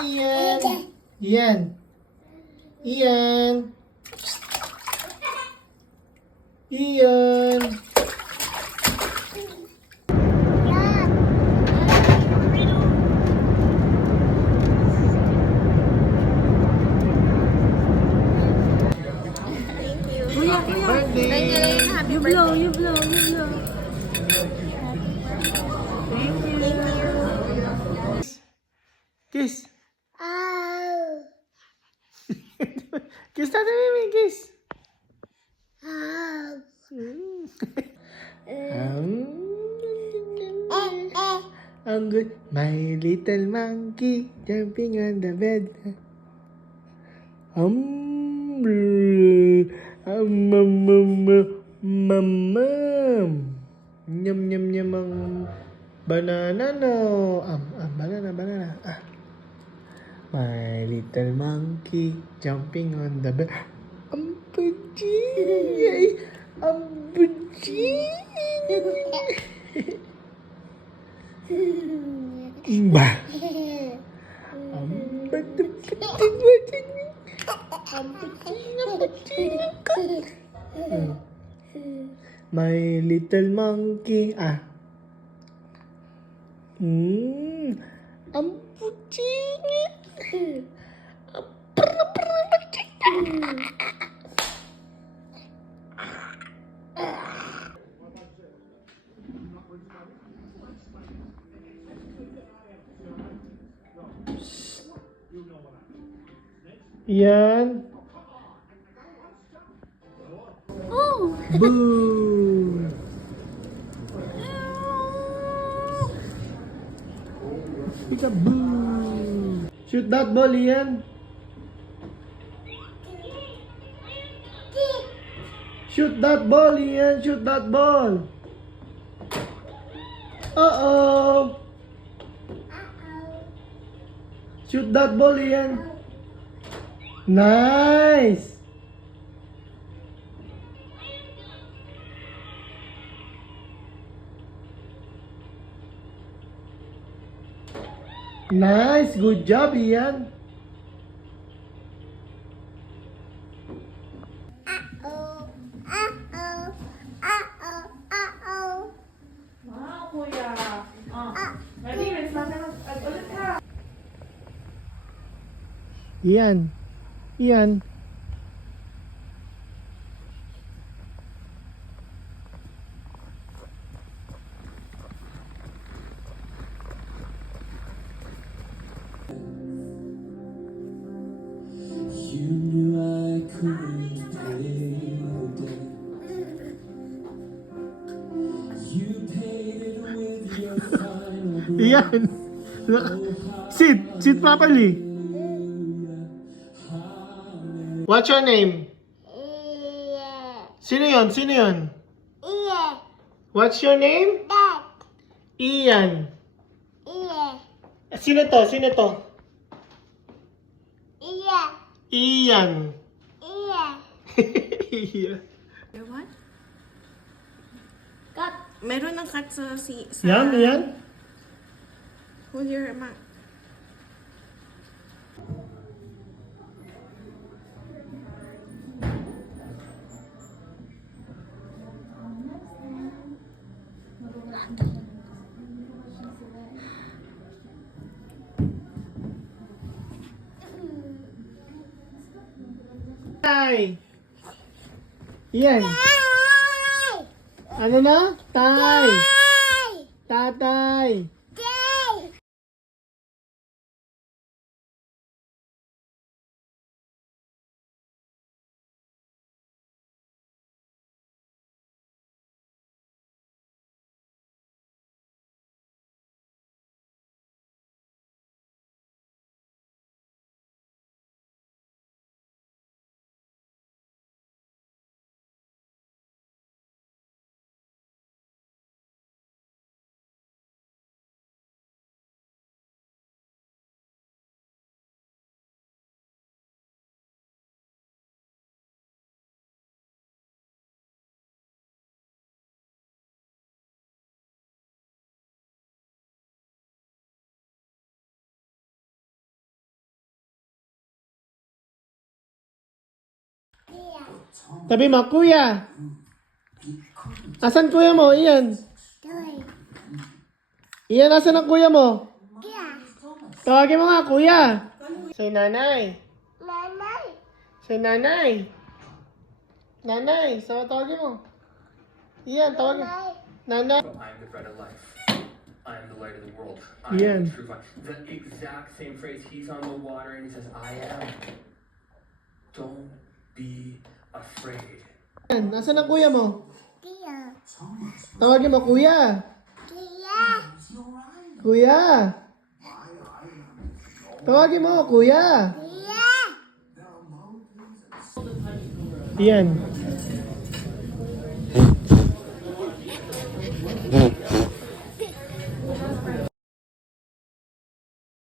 Ian. Ian. Ian. Ian. Happy birthday. Happy birthday. You blow. Thank you. Kiss. Kiss Tata Mimi, kiss. I'm good. My little monkey jumping on the bed. Nyam nyam nyam ang banana no. Banana. My little monkey jumping on the bed. Ampuji. Bah. My little monkey. Ampuji. Ian. Oh. Boo. Pick up boo. Shoot that ball, Ian. Shoot that ball, Ian. Shoot that ball. Uh-oh. Shoot that ball, Ian. Nice. Nice. Good job, Ian. Wow, kuya. Ready? Let's natin ulit ha. Ian. You knew I couldn't pay the debt. You paid it with your final breath. Ian. Sit properly. What's your name? Sino yun? What's your name? Ian. Sino to? Ian. Ian. What? Cut. Meron ng cut sa Yan. Hold your mouth. Tay. Ian. Ano na? Tay. Tatay. Tabi mo, kuya. Asan kuya mo? Ian. Ian, asan ang kuya mo? Tawagin mo nga, kuya. Say nanay. Say nanay. Nanay, so tawagin mo. Ian, tawagin. Nanay. I am the bread of life. I am the light of the world. I Yeah. am the true vine. The exact same phrase. He's on the water and he says, I am. Don't be afraid. Ian, asan ang kuya mo? Tawagin mo, kuya. Kuya. Tawagin mo, kuya. Ian.